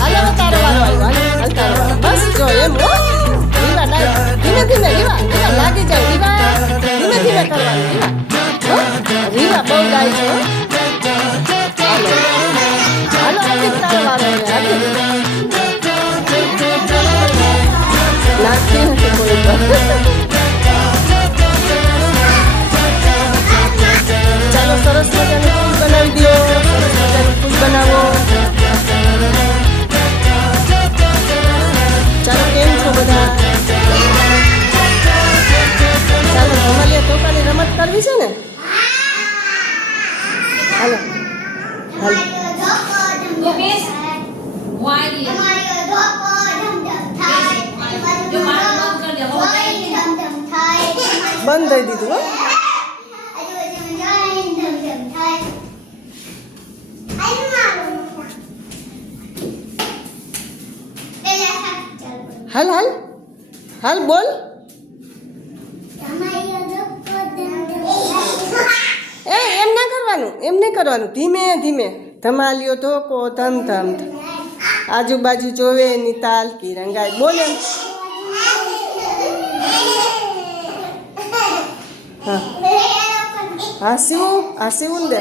હાલો તારો વારો આવ્યો. હાલ તારો વારો. બસ જો એમ હો. રીવા ધીમે ધીમે રીવા લાગી જાય. રીવા ધીમે ધીમે કરવાનું. રીવા બહુ ગાય છે. હાલો હાલો આથી તારો વારો આવ્યો. નાખી નથી કોઈ ચાલો સરસ મજાનું ફૂલ બનાવી દો. સરસ મજાનું ફૂલ બનાવો. ચાલો કેમ છો બધા? ચાલો ધમાલિયા ધોકાની રમત કરવી છે ને? હાલો હાલો બંધ થઈ દીધું હો. હાલ હાલ હાલ બોલ. એ એમ ના કરવાનું, એમ નહીં કરવાનું. ધીમે ધીમે ધમાલિયો ધોકો ધમ ધમ આજુબાજુ જોવે એની તાલ કી રંગાય. બોલ એમ. હા હાસીવું દે.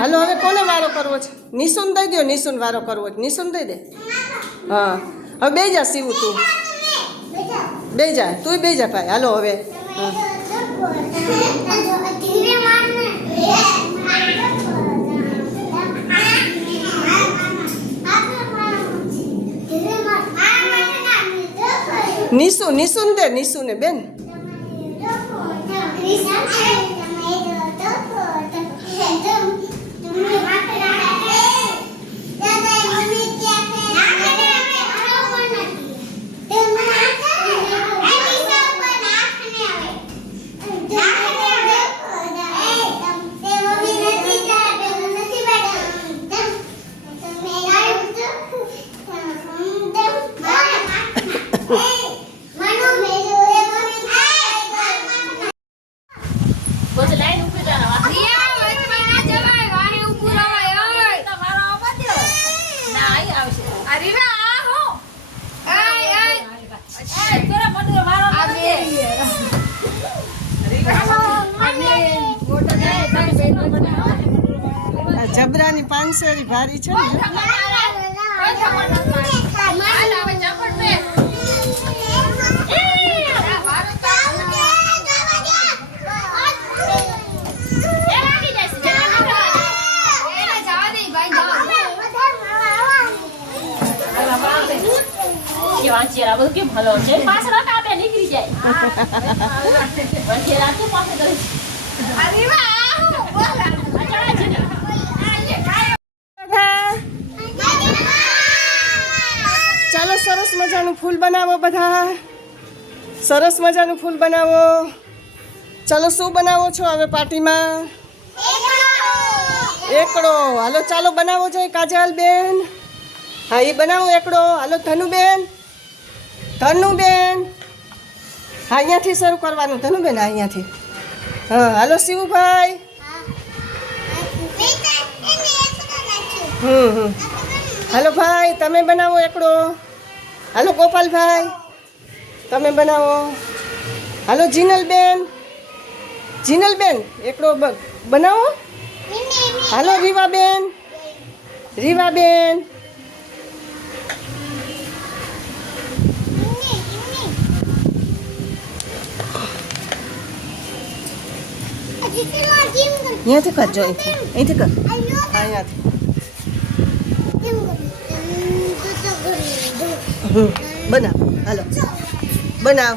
હાલો હવે કોને વારો કરવો છે? નિશુન દઈ દો. નિશુન વારો કરવો છે. નિશુન દઈ દે. હા હવે બે જા સીવું તું. બે જા તું બે જા ભાઈ. હાલો હવે નિશુન દે. નિશુન ને બેન જબરાની 500 ભારી છે ને. વાંચેરા બધું કેમ ભલો છે. પાછળ કાપે નીકળી જાય. વાંચેરા કે પાસે કરે. અરે વાહ બોલા અચડા છે ને. ચાલો સરસ મજાનું ફૂલ બનાવો બધા. સરસ મજાનું ફૂલ બનાવો. ચાલો શું બનાવો છો હવે પાર્ટીમાં? એકડો. હાલો ચાલો બનાવો જોઈએ કાજલ બેન. હા એ બનાવો એકડો. હાલો ધનુબેન. ધનુબેન હા અહીંયાથી શરૂ કરવાનું. ધનુબેન હા અહીંયાથી. હા હાલો શિવભાઈ. હાલો ભાઈ તમે બનાવો એકડો. હાલો ગોપાલભાઈ તમે બનાવો. હાલો જીનલબેન. જીનલબેન એકડો બનાવો. હાલો રીવાબેન. રીવાબેન અહીંયાથી કરજો. અહીંથી કર. અહીંયાથી બનાવ. હાલો બનાવ.